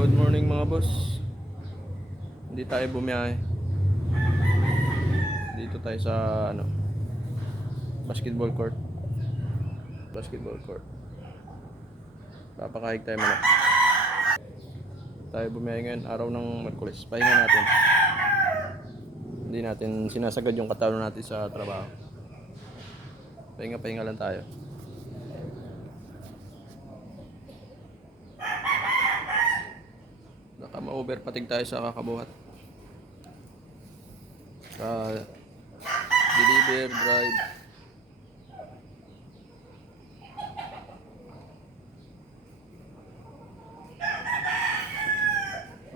Good morning mga boss. Hindi tayo bumiyahe. Dito tayo sa basketball court. Basketball court. Papakahig tayo manok. Tayo bumiyahe ngayon, araw ng Merkulis. Pahinga natin. Hindi natin sinasagad yung katawan natin sa trabaho. Pahinga lang tayo. Baka ma-overpatig tayo sa kakabuhat. Sa deliver, drive.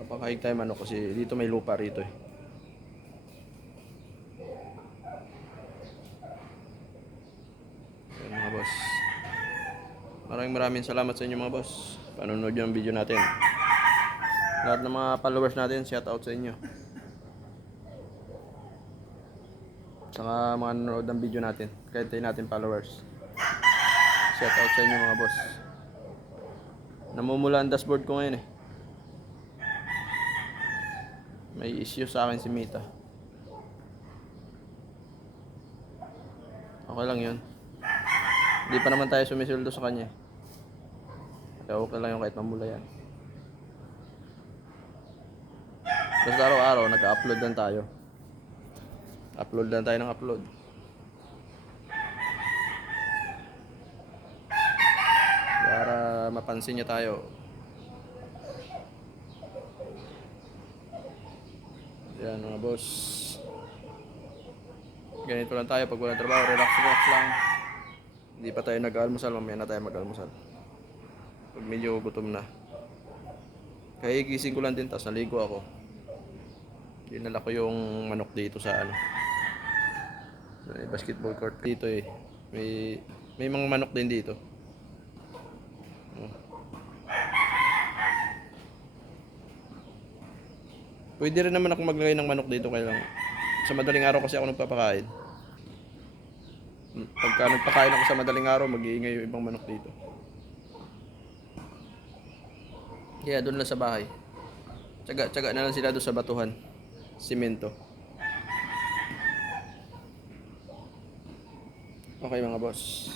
Papakahig tayo manok kasi dito may lupa rito eh. Ayan mga boss. Maraming salamat sa inyo mga boss. Panonood yung video natin. Lahat ng mga followers natin, shout out sa inyo. Saka mga nanonood ng video natin, kahit tayo natin followers. Shout out sa inyo mga boss. Namumula ang dashboard ko ngayon eh. May issue sa akin si Mita. Okay lang yun. Hindi pa naman tayo sumisuldo sa kanya. Kaya okay lang yung kahit mamula yan. Basta araw-araw nag-upload lang tayo. Upload lang tayo ng upload. Para mapansin niya tayo. Yan mga boss. Ganito lang tayo pag walang trabaho. Relax lang. Hindi pa tayo nag-almusal. Mamaya na tayo mag-almusal. Pag medyo gutom na. Kaya gising ko lang din. Tapos naligo ako. Dinala ko yung manok dito sa may basketball court dito eh. May mga manok din dito. Pwede rin naman ako maglagay ng manok dito, kaya lang sa madaling araw kasi ako nagpapakain. Pagka nagpakain ako sa madaling araw, mag-iingay yung ibang manok dito. Kaya doon lang sa bahay. Tsaga na lang sila doon sa batuhan. Simento. Okay mga boss.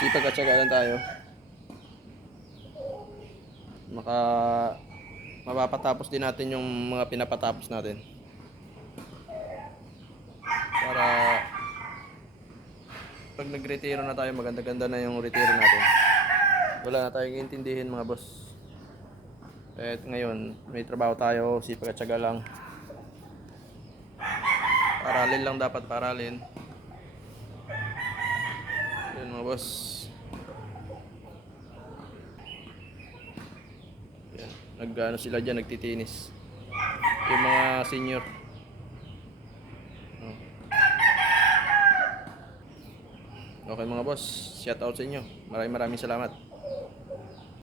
Sipag at tsaga lang tayo. Mapapatapos din natin yung mga pinapatapos natin. Para pag nagretiro na tayo, maganda-ganda na yung retiro natin. Wala na tayong intindihin mga boss. At ngayon, may trabaho tayo, sipag at tsaga lang. Paralin lang dapat, paralin. Yun mga boss. Yan. Nag-ano sila dyan, nagtitinis. Yung mga senior. Okay mga boss, shout out sa inyo. Maraming salamat.